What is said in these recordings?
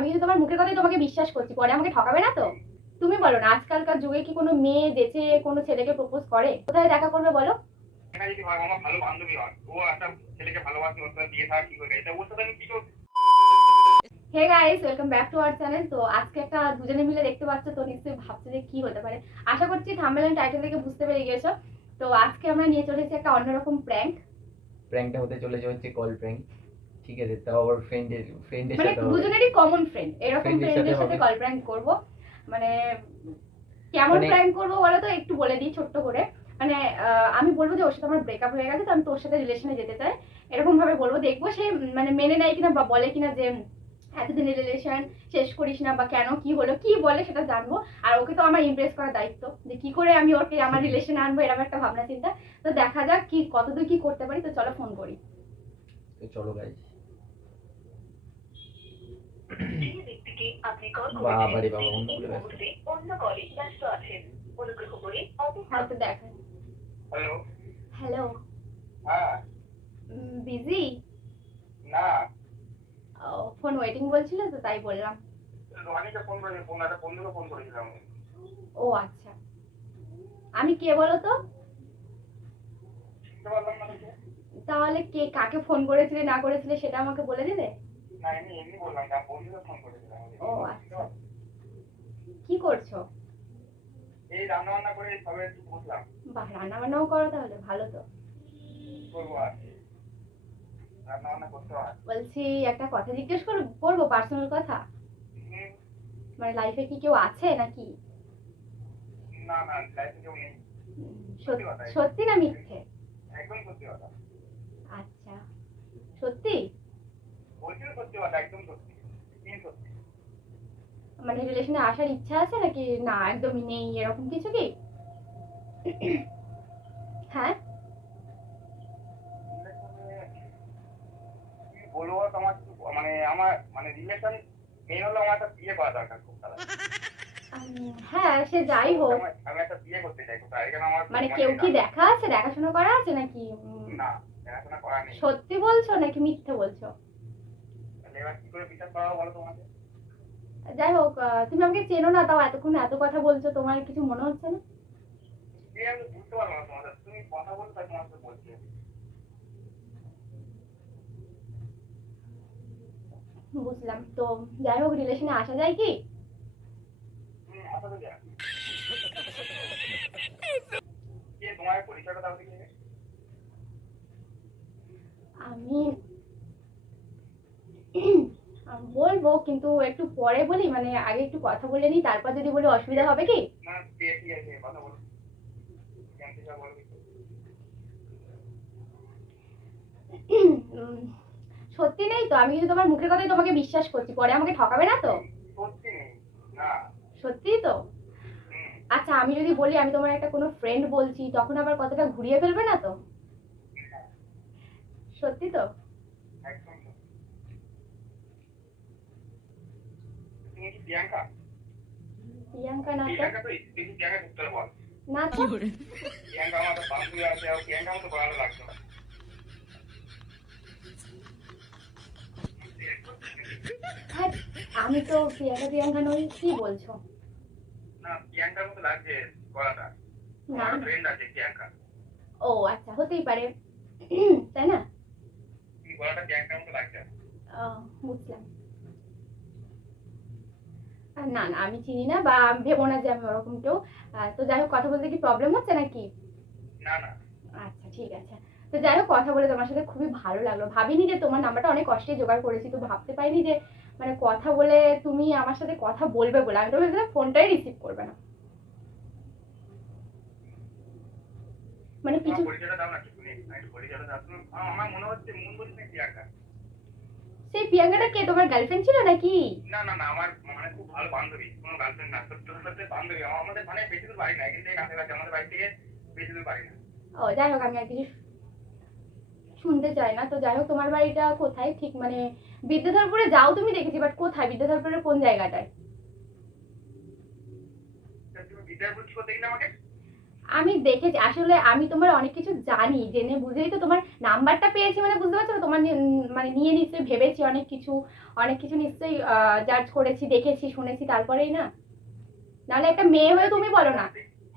আমি কিন্তু তোমার মুখের কথাই তোমাকে বিশ্বাস করছি, পরে আমাকে ঠকাবে না তো? তুমি বলো না, আজকালকার যুগে কি কোনো মেয়ে যেচে কোনো ছেলেকে প্রপোজ করে? কোথায় দেখা করবে বলো? যদি হয় আমার ভালো বান্ধবী হয়, ও একটা ছেলেকে ভালোবাসে, ওর সাথে বিয়ে থাকা কি করে, এটা ওর সাথে আমি কি করবো? Hey guys, welcome back to our channel. তো আজকে একটা দুজনে মিলে দেখতে পাচ্ছ, তো নিশ্চয়ই ভাবছো যে কি হতে পারে। আশা করছি থাম্বনেল এন্ড টাইটেল থেকে বুঝতে পেরে গিয়েছো। তো আজকে আমরা নিয়ে চলেছি একটা অন্যরকম প্র্যাঙ্ক। প্র্যাঙ্কটা হতে চলেছে হচ্ছে কল প্র্যাঙ্ক। ঠিক আছে, তাও আবার ফ্রেন্ডের ফ্রেন্ডের মানে সাথে হবে। দুজনেরই কমন ফ্রেন্ড, এরকম ফ্রেন্ডের সাথে ফ্রেন্ডের সাথে হবে কল প্র্যাঙ্ক করব। মানে কেমন মানে প্র্যাঙ্ক করবো বলো তো, একটু বলে দিই ছোট্ট করে। মানে আমি বলবো যে ওর সাথে আমার ব্রেকআপ হয়ে গেছে, তো আমি তোর সাথে রিলেশনে যেতে চাই, এরকম ভাবে বলবো। দেখবো সে মানে মেনে নেয় কিনা, বা বলে কিনা যে এতদিনের রিলেশন শেষ করিস না, বা কেন কি হলো কি বলে সেটা জানবো। আর ওকে তো আমার ইমপ্রেস করার দায়িত্ব, যে কি করে আমি ওকে আমার রিলেশনে আনবো, এরকম একটা ভাবনা চিন্তা। তো দেখা যাক কি কতদূর কি করতে পারি। তো চলো ফোন করি। তো চলো গাইস। যে ব্যক্তিকে আপনি কল বাবারে করেছেন বাবা, তিনি অন্য এই করে ব্যস্ত। মুহূর্তে অন্য কলে ব্যস্ত আছেন। অনুগ্রহ করে অপেক্ষা হয়তো দেখেন। হ্যালো। হ্যালো। হ্যাঁ। বিজি? না, ফোন ওয়েটিং বলছিল তো তাই বললাম। রোহানিকে ফোন করেছি, ফোন একটা বন্ধুকে ফোন করেছিলাম। ও আচ্ছা, আমি কে বলো তো? চিনতে পারলাম না তোকে। তাহলে কে কাকে ফোন করেছিলে না করেছিলে সেটা আমাকে বলে দিলে। না, এমনি এমনি বললাম যে আমার বন্ধুকে ফোন করেছিলাম। ও আচ্ছা, কি করছো? এই রান্না বান্না করে সবে একটু বসলাম। বাহ, রান্না বান্নাও করো, তাহলে ভালো তো। কি করবো আর, রান্না বান্না করতে হয়। বলছি একটা কথা জিজ্ঞেস করবো, পার্সোনাল কথা। হুম, মানে লাইফে কি কেউ আছে নাকি? না না, লাইফে কেউ নেই। সত্যি না মিথ্যে? একদম সত্যি কথা আচ্ছা, সত্যি? বলছি, তো সত্যি কথা, একদম সত্যি, সত্যি। মানে রিলেশনে আসার ইচ্ছা আছে নাকি না একদমই নেই, এরকম কিছু কি? হ্যাঁ। কি বলবো তোমার, মানে আমার মানে রিলেশন মেন হলো আমার একটা বিয়ে করা দরকার খুব তাড়াতাড়ি। হ্যাঁ, সে যাই হোক। আমি একটা বিয়ে করতে চাই কোথায়, এখানে আমার মানে কেউ কি দেখা আছে, দেখাশোনা করা আছে নাকি? না, দেখাশোনা করা নেই। সত্যি বলছো নাকি মিথ্যে বলছো? তাহলে এবার কি করে বিচার করা বলো তোমাকে? যাই হোক, তুমি আমাকে চেনো না, তাও এতক্ষণ এত কথা বলছো, তোমার কিছু মনে হচ্ছে না? আমি বুঝতে পারবো না তোমার সাথে, তুমি কথা বলতে তাই তোমার সাথে বলছি। বুঝলাম তো। যাই হোক, রিলেশনে আসা যায় কি? আসলে কে তোমার পরিচয়টা দাও দেখি। আমি বলবো, কিন্তু একটু পরে বলি, মানে আগে একটু কথা বলে নিই, তারপর যদি বলি অসুবিধা হবে কি? না, ঠিক আছে, কথা বলো, জানতে চাও বলো। উম, সত্যি নেই তো? আমি কিন্তু তোমার মুখের কথাই তোমাকে বিশ্বাস করছি, পরে আমাকে ঠকাবে না তো? সত্যি নেই না। সত্যি তো? আচ্ছা, আমি যদি বলি আমি তোমার একটা কোনো ফ্রেন্ড বলছি, তখন আবার কথাটা ঘুরিয়ে ফেলবে না তো? সত্যি তো? একদম সত্যি। তুমি কি প্রিয়াঙ্কা? প্রিয়াঙ্কা না তো। প্রিয়াঙ্কা তো দেখি, প্রিয়াঙ্কা ঢুকতে বল। না তো। প্রিয়াঙ্কা আমার তো বান্ধবী আছে, আর প্রিয়াঙ্কা মতো ভালো লাগছে না। হ্যাঁ, আমি তো প্রিয়াঙ্কা নই, কি বলছো? না, প্রিয়াঙ্কার মতো লাগছে গলাটা। না আমার না। ফ্রেন্ড আছে প্রিয়াঙ্কা। ও আচ্ছা, হতেই পারে। তাই না? তুমি গলাটা প্রিয়াঙ্কার মতো লাগছে। বুঝলাম। না না, আমি চিনি না, বা আমি ভেবো না যে আমি ওরকম কেউ। তো যাই হোক, কথা বলতে কি প্রবলেম হচ্ছে নাকি? না না। আচ্ছা ঠিক আছে। তো যাই হোক, কথা বলে তোমার সাথে খুবই ভালো লাগলো। ভাবিনি যে তোমার নাম্বারটা অনেক কষ্টে জোগাড় করেছি, তো ভাবতে পারিনি যে মানে কথা বলে তুমি আমার সাথে কথা বলবে বলে। আমি তো ভেবেছিলাম ফোনটাই রিসিভ করবে না। মানে তোমার কিছু। পরিচয়টা দাও না, তুমি একটু পরিচয়টা দাও। আমার মনে হচ্ছে মন বলছে প্রিয়াঙ্কা। সেই প্রিয়াঙ্কাটা কে, তোমার গার্লফ্রেন্ড ছিল নাকি? না না না, আমার মানে খুব ভালো বান্ধবী, কোনো গার্লফ্রেন্ড না, সত্যি সত্যি বান্ধবী। আমাদের মানে বেশি দূর বাড়ি না, কিন্তু এই কাছাকাছি, আমাদের বাড়ি থেকে বেশি দূর বাড়ি না। ও যাই হোক, আমি আর কিছু শুনতে চাই না। তো যাই হোক, তোমার বাড়িটা কোথায় ঠিক? মানে বিদ্যাধরপুরে যাও তুমি দেখেছি, বাট কোথায়? বিদ্যাধরপুরের কোন জায়গাটায়? তুমি বিদ্যাপুর কি করতে গেলে আমাকে? আমি দেখেছি, আসলে আমি তোমার অনেক কিছু জানি, জেনে বুঝেই তো তোমার নাম্বারটা পেয়েছি, মানে বুঝতে পারছো তো? তোমার মানে নিয়ে নিশ্চয়ই ভেবেছি অনেক কিছু নিশ্চয়ই জাজ করেছি, দেখেছি, শুনেছি, তারপরেই না। নাহলে একটা মেয়ে হয়ে তুমি বলো না,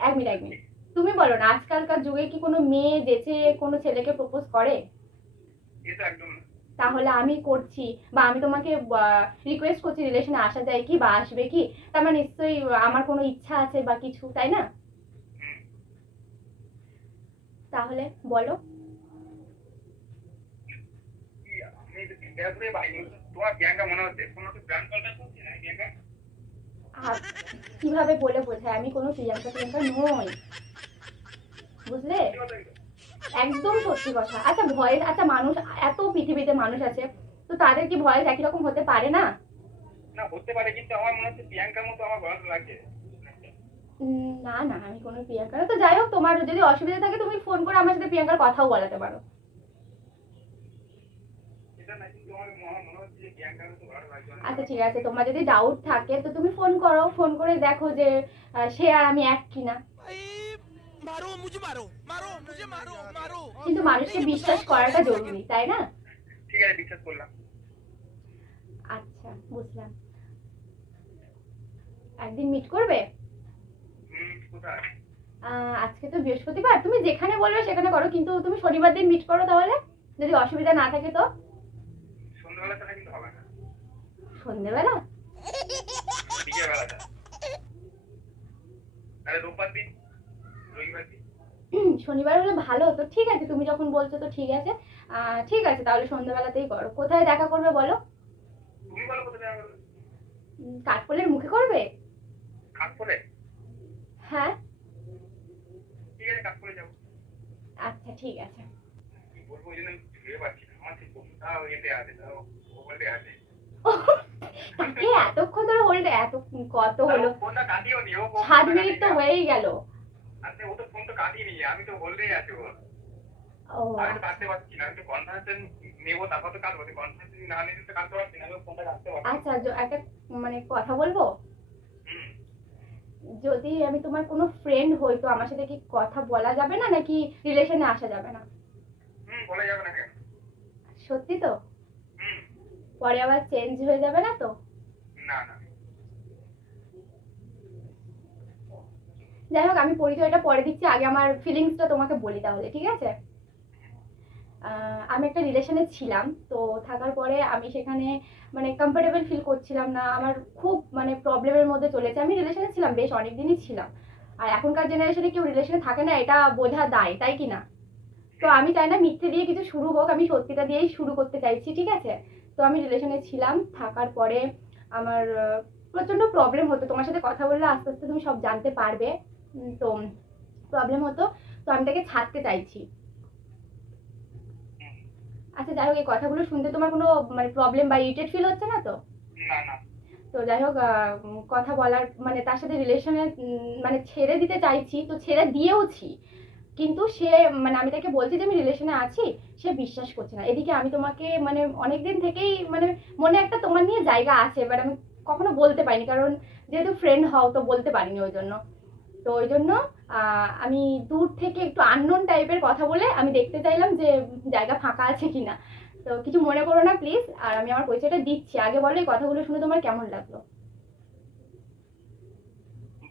এক মিনিট, তুমি বলো না, আজকালকার যুগে কি কোনো মেয়ে যেচে কোনো ছেলেকে প্রপোজ করে? এটা একদম না। তাহলে আমি করছি, বা আমি তোমাকে রিকোয়েস্ট করছি রিলেশনে আসা যায় কি বা আসবে কি, তার মানে নিশ্চয়ই আমার কোনো ইচ্ছা আছে বা কিছু, তাই না? হুম। তাহলে বলো। কি আমি তো চিন্তা করে পাইনি। তোমার প্রিয়াঙ্কা মনে হচ্ছে কোনো তো ব্র্যান্ড কন্ট্যাক্ট করছে না প্রিয়াঙ্কা? আর কিভাবে বলে বোঝায়, আমি কোনো প্রিয়াঙ্কা নই, বুঝলে? সত্যি কথা কিন্তু। একদম সত্যি কথা। আচ্ছা ভয়েস, আচ্ছা মানুষ, এত পৃথিবীতে মানুষ আছে, তো তাদের কি ভয়েস একই রকম হতে পারে না? না হতে পারে, কিন্তু আমার মনে হচ্ছে প্রিয়াঙ্কার মতো আমার গলা লাগছে। না না, আমি কোনো প্রিয়াঙ্কা না। তো যাই হোক, তোমার যদি অসুবিধা থাকে তুমি ফোন করে আমার সাথে প্রিয়াঙ্কার কথাও বলাতে পারো। এটা না, কিন্তু আমার মনে হচ্ছে যে প্রিয়াঙ্কার মতো গলা লাগছে অনেক। আচ্ছা ঠিক আছে, তোমার যদি ডাউট থাকে তো তুমি ফোন করো, ফোন করে দেখো যে সে আর আমি এক কিনা। भाई मारो मुझे मारो मारो मुझे मारो मारो কিন্তু মানুষকে বিশ্বাস করাটা জরুরি, তাই না? ঠিক আছে, বিশ্বাস করলাম। আচ্ছা বুঝলাম। একদিন মিট করবে? কোথায়? আজকে তো বৃহস্পতিবার, তুমি যেখানে বলবে সেখানে করো, কিন্তু তুমি শনিবার দিন মিট করো তাহলে, যদি অসুবিধা না থাকে তো। সন্ধ্যাবেলা ছাড়া কিন্তু হবে না। সন্ধেবেলা? বিকেল বেলাটা। তাহলে রোববার দিন, রবিবার দিন। শনিবার হলে ভালো হতো। ঠিক আছে, তুমি যখন বলছো তো ঠিক আছে। ঠিক আছে, তাহলে সন্ধ্যেবেলাতেই করো। কোথায় দেখা করবে বলো? তুমি বলো কোথায় যাবে? কাঠপোলের মুখে করবে? কাঠপোলে? হ্যাঁ। ঠিক আছে, কাঠপোলে যাবো। আচ্ছা ঠিক আছে। কি বলবো ওই জন্য আমি ভেবে পাচ্ছি না। আমার ঠিক কোথাও এতে আছে, তাও ওখানে আছে। তাকে এতক্ষণ ধরে হোল্ড, এত কত হলো? ফোনটা কাটিও নি, ও 7 মিনিট তো হয়েই গেল। আচ্ছা, ও তো ফোন তো কাটিয়ে নি, আমি তো হোল্ডেই আছি। ও ও আমি তো কাটতে পারছি না, আমি তো কনফারেন্স নেবো, তারপর তো কাটবো। কনফারেন্স না নিলে তো কাটতে পারছি না, আমি ফোনটা কাটতে পারছি না। আচ্ছা, একটা মানে কথা বলবো, হুম। যদি আমি তোমার কোনো ফ্রেন্ড হই তো আমার সাথে কি কথা বলা যাবে না, নাকি রিলেশনে আসা যাবে না? বলা যাবে না কেন? সত্যি তো? হুম। পরে আবার চেঞ্জ হয়ে যাবে না তো? না না। যাই হোক, আমি পরিচয়টা পরে দিচ্ছি, আগে আমার ফিলিংসটা তোমাকে বলি তাহলে, ঠিক আছে? আমি একটা রিলেশনে ছিলাম, তো থাকার পরে আমি সেখানে মানে কমফোর্টেবল ফিল করছিলাম না, আমার খুব মানে প্রবলেমের মধ্যে চলেছে। আমি রিলেশনে ছিলাম, বেশ অনেক দিনই ছিলাম। আর এখনকার জেনারেশনে কেউ রিলেশনে থাকে না, এটা বোঝা দায়, তাই কি না? তো আমি চাই না মিথ্যে দিয়ে কিছু শুরু হোক, আমি সত্যিটা দিয়েই শুরু করতে চাইছি, ঠিক আছে? তো আমি রিলেশনে ছিলাম, থাকার পরে আমার প্রচণ্ড প্রবলেম হতো। তোমার সাথে কথা বললে আস্তে আস্তে তুমি সব জানতে পারবে। তো প্রবলেম হতো, তো আমি তাকে ছাড়তে চাইছি। আচ্ছা যাই হোক, এই কথাগুলো শুনতে তোমার কোনো মানে প্রবলেম বা ইরিটেট ফিল হচ্ছে না তো? না না। তো যাই হোক, কথা বলার মানে তার সাথে রিলেশনে মানে ছেড়ে দিতে চাইছি, তো ছেড়ে দিয়েওছি। কিন্তু সে মানে আমি তাকে বলছি যে আমি রিলেশনে আছি, সে বিশ্বাস করছে না। এদিকে আমি তোমাকে মানে অনেকদিন থেকেই মানে মনে একটা তোমার নিয়ে জায়গা আছে, বাট আমি কখনো বলতে পারিনি, কারণ যেহেতু ফ্রেন্ড হও তো বলতে পারিনি ওই জন্য। তো ওই জন্য আমি দূর থেকে একটু আননোন টাইপের কথা বলে আমি দেখতে চাইলাম যে জায়গা ফাঁকা আছে কিনা। তো কিছু মনে করো না প্লিজ, আর আমি আমার পরিচয়টা দিচ্ছি। আগে বলো, এই কথাগুলো শুনে তোমার কেমন লাগলো?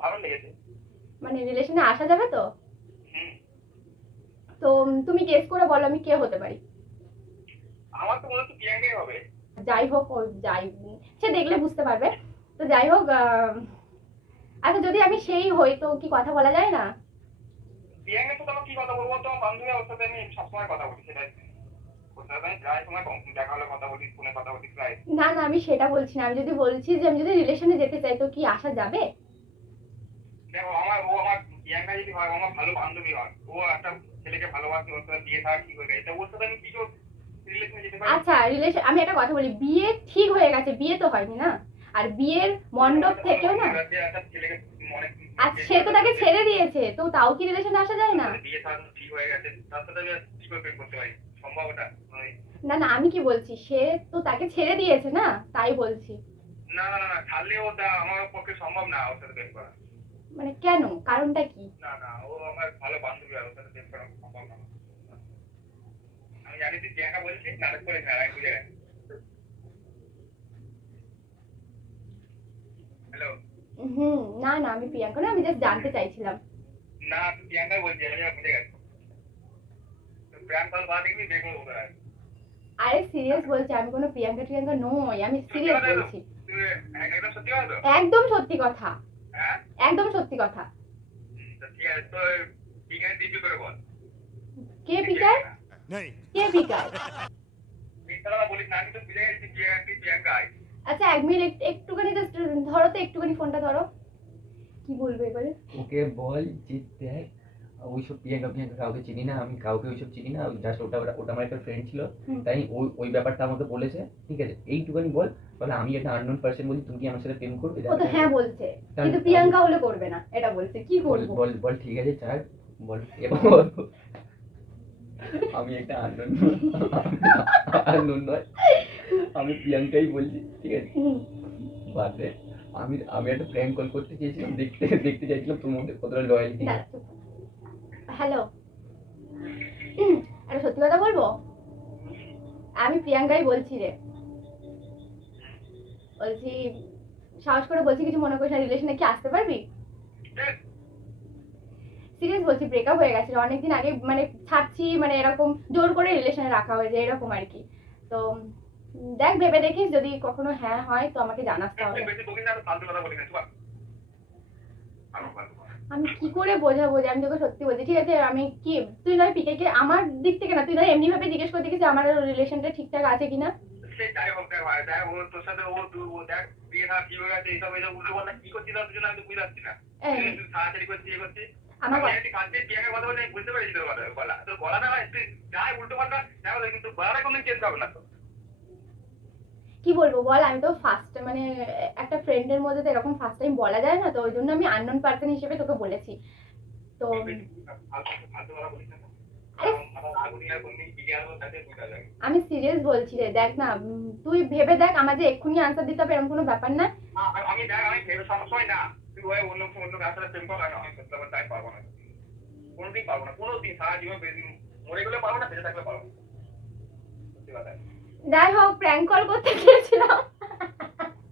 ভালো লেগেছে। মানে রিলেশনে আসা যাবে তো? হুম। তো তুমি গেস করে বলো আমি কে হতে পারি। আমার তো মনে হচ্ছে প্রিয়াঙ্কাই হবে। যাই হোক, সে দেখলে বুঝতে পারবে। তো যাই হোক, আচ্ছা যদি আমি সেই হই তো কি কথা বলা যায় না? প্রিয়াঙ্কার সাথে আমার কি কথা বলবো? তোমার বান্ধবী, ওর সাথে আমি সবসময় কথা বলি, সেটাই। ওর সাথে আমি প্রায় সময় দেখা হলে কথা বলি, ফোনে কথা বলি প্রায়। না না, আমি সেটা বলছি না। আমি যদি বলছি যে আমি যদি রিলেশনে যেতে চাই তো কি আসা যাবে? দেখো, প্রিয়াঙ্কা যদি হয়, ও আমার ভালো বান্ধবী হয়, ও একটা ছেলেকে ভালোবাসে, ওর সাথে বিয়ে থাকা ঠিক হয়ে গেছে, ওর সাথে আমি কি রিলেশনে যেতে পারি? আচ্ছা রিলেশন, আমি একটা কথা বলি, বিয়ে ঠিক হয়ে গেছে, বিয়ে তো হয়নি না। আর বিয়ের মণ্ডপ থেকেও না। একটা ছেলেকে আর সে তো তাকে ছেড়ে দিয়েছে, তো তাও কি রিলেশনে আসা যায় না? বিয়ে থাকা ঠিক হয়ে গেছে, তার সাথে আমি আর কি করে প্রেম করতে পারি? সম্ভব ওটা নয়। না না, আমি কি বলছি, সে তো তাকে ছেড়ে দিয়েছে না, তাই বলছি। না না না, ছাড়লে ওটা আমার পক্ষে সম্ভব না ওর সাথে প্রেম করা। মানে কেন, কারণটা কি? না না, ও আমার ভালো বান্ধবী হয়, ওর সাথে প্রেম করা সম্ভব না। আমি জানি তুই প্রিয়াঙ্কা বলছিস, নাটক করিস না, আমি বুঝে গেছি। হ্যালো, না না, আমি প্রিয়াঙ্কা না, আমি জাস্ট জানতে চাইছিলাম। না তুই প্রিয়াঙ্কা বলছিস, আমি বুঝে গেছি। তুই প্রিয়াঙ্কা বাদ দেখবি দেখবো ওরা। আরে সিরিয়াস বলছি, আমি কোনো প্রিয়াঙ্কা নই, আমি সিরিয়াস বলছি। তুই একদম সত্যি কথা তো? একদম সত্যি কথা, হ্যাঁ একদম সত্যি কথা। তো ঠিক আছে, তো ঠিক আছে, দিবি করে বল। কে পিকার? नहीं কে পিকার? মিথ্যা কথা বলিস না, আমি তো বুঝে গেছি তুই প্রিয়াঙ্কাই। আচ্ছা 1 মিনিট, একটুখানি জাস্ট ধরো তো, একটুখানি ফোনটা ধরো। কি বলবো এবারে? ওকে বল যে দেখ ওইসব প্রিয়াঙ্কা কাউকে চিনি না, আমি কাউকে ওইসব চিনি না, জাস্ট ওটা আমার একটা ফ্রেন্ড ছিল, তাই ওই ব্যাপারটা আমাকে বলেছে, ঠিক আছে, এইটুখানি বল। বলে আমি একটা আননোন পার্সন বলছি, তুমি কি আমার সাথে প্রেম করবে? ও তো হ্যাঁ বলছে, কিন্তু প্রিয়াঙ্কা হলে করবে না, এটা বলছে। কি বল করবো? বল বল ঠিক আছে ছাড়, বল। এবং আমি একটা আননোন নয়, আমি প্রিয়াঙ্কাই বলছি, ঠিক আছে, বাদে আমি একটা প্র্যাঙ্ক কল করতে চেয়েছিলাম, দেখতে চাইছিলাম তোর মধ্যে কতটা লয়ালিটি। হ্যালো, আরে সত্যি কথা বলবো, আমি প্রিয়াঙ্কাই বলছি রে। বলছি, সাহস করে বলছি, কিছু মনে করিস না, রিলেশনে কি আসতে পারবি? সিরিয়াস বলছি, ব্রেকআপ হয়ে গেছে অনেকদিন আগে, মানে ছাড়ছি, মানে এরকম জোর করে রিলেশনে রাখা হয়েছে, এরকম আর কি। তো দেখ, ভেবে দেখিস, যদি কখনো হ্যাঁ হয় তো আমাকে জানাস তাহলে। বেশি বকিস না, ফালতু কথা বলিস না, চুপ কর। আমি ফালতু কথা। আমি কি করে বোঝাবো যে আমি তোকে সত্যি বলছি? ঠিক আছে, আমি কি, তুই নয় পিকেকে আমার দিক থেকে না, তুই নয় এমনি ভাবে জিজ্ঞেস করে দেখিস যে আমার রিলেশনটা ঠিকঠাক আছে কিনা। সে যাই হোক, দেখ ভাই, দেখ ও তোর সাথে ও দেখ বিয়ে থা কি হয়ে গেছে, এইসব উল্টো পাল্টা কি করছিস তার জন্য আমি তো বুঝতে পারছি না। তুই তাড়াতাড়ি করছিস, ইয়ে করছিস। আমার আমি একটু কাছে প্রিয়াঙ্কার কথা বলে আমি বুঝতে পেরেছি তোর কথা, গলা তোর গলাটা ভাই তুই যাই উল্টো পাল্টা যাই বলে, কিন্তু গলাটা কোনদিন চেঞ্জ হবে না তো। কি বলবো বল, আমি তো ফার্স্ট, মানে একটা ফ্রেন্ডের মধ্যে তো এরকম ফার্স্ট টাইম বলা যায় না, তো ওই জন্য আমি আননোন পার্সন হিসেবে তোকে বলেছি। তো ফালতু কথা বলিস না। আমার আগুন আর কোনদিন বিয়ে আর সাথে বুঝা যায়। আমি সিরিয়াস বলছি রে, দেখ না, তুই ভেবে দেখ, আমার যে এক্ষুনি আনসার দিতে হবে এরকম কোনো ব্যাপার না। আমি দেখ, আমি ভেবে সমস্যাই না, তুই ওই অন্য কার সাথে প্রেম কর, আমি সত্যি কথা তাই পারবো না, কোনোদিন পারবো না, কোনোদিন সারা জীবন মরে গেলে পারবো না, বেঁচে থাকলে পারবো না, সত্যি কথা। যাই হোক, প্র্যাঙ্ক কল করতে গিয়েছিলাম।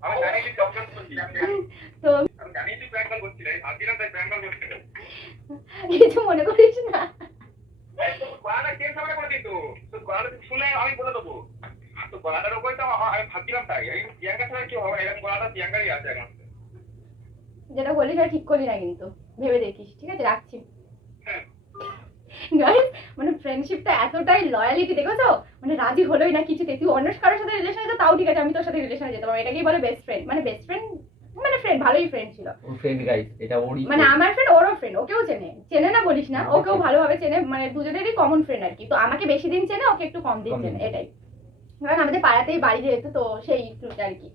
আমি জানি তুই চকচক করছিস, তো আমি জানি তুই প্র্যাঙ্ক কল করছিস, আমি ভাবছিলাম তাই প্র্যাঙ্ক কল করছিস। কিছু মনে করিস না। তোর গলাটা চেঞ্জ হবে না কোনোদিন, তোর গলাটা শুনে আমি বলে দেবো, তোর গলাটার উপরে তো আমি ভাবছিলাম তাই, আমি প্রিয়াঙ্কা ছাড়া কি হবে, এরকম গলাটা প্রিয়াঙ্কারই আছে এখন। যেটা বলিস সেটা ঠিক করলি না, কিন্তু ভেবে দেখিস। ঠিক আছে, রাখছি। হ্যাঁ। গাইস, মানে ফ্রেন্ডশিপটা এতটাই লয়ালিটি, দেখেছো? মানে রাজি হলোই না কিছুতে। তুই অন্য কারোর সাথে রিলেশনে যেত তাও ঠিক আছে, আমি তোর সাথে রিলেশনে যেতাম। এটাকেই বলে বেস্ট ফ্রেন্ড, মানে বেস্ট ফ্রেন্ড, মানে ফ্রেন্ড, ভালোই ফ্রেন্ড ছিল। ওর ফ্রেন্ড গাইস, এটা ওরই মানে আমার ফ্রেন্ড, ওরও ফ্রেন্ড, ওকেও চেনে না বলিস না, ওকেও ভালোভাবে চেনে, মানে দুজনেরই কমন ফ্রেন্ড আর কি। তো আমাকে বেশি দিন চেনে, ওকে একটু কম দিন চেনে, এটাই। কারণ আমাদের পাড়াতেই বাড়ি যেহেতু, তো সেই ইস্যুটা আর কি।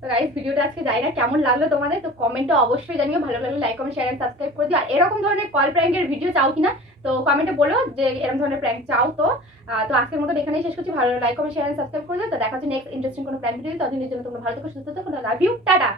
তো গাইস, ভিডিওটা আজকে জানি না কেমন লাগলো তোমাদের, তো কমেন্টে অবশ্যই জানিও। ভালো লাগলে like comment share and subscribe করে দিও। আর এরকম ধরনের কল প্র্যাঙ্কের ভিডিও চাও কিনা তো কমেন্টে বলো, যে এরকম ধরনের প্র্যাঙ্ক চাও। তো আজকের মতো এখানেই শেষ করছি। ভালো like comment share and subscribe করে দিও। তো দেখা হচ্ছে নেক্সট ইন্টারেস্টিং কোনো প্র্যাঙ্ক ভিডিও। ততদিনের জন্য তোমরা ভালো থেকো, সুস্থ থেকো। Love you, tata.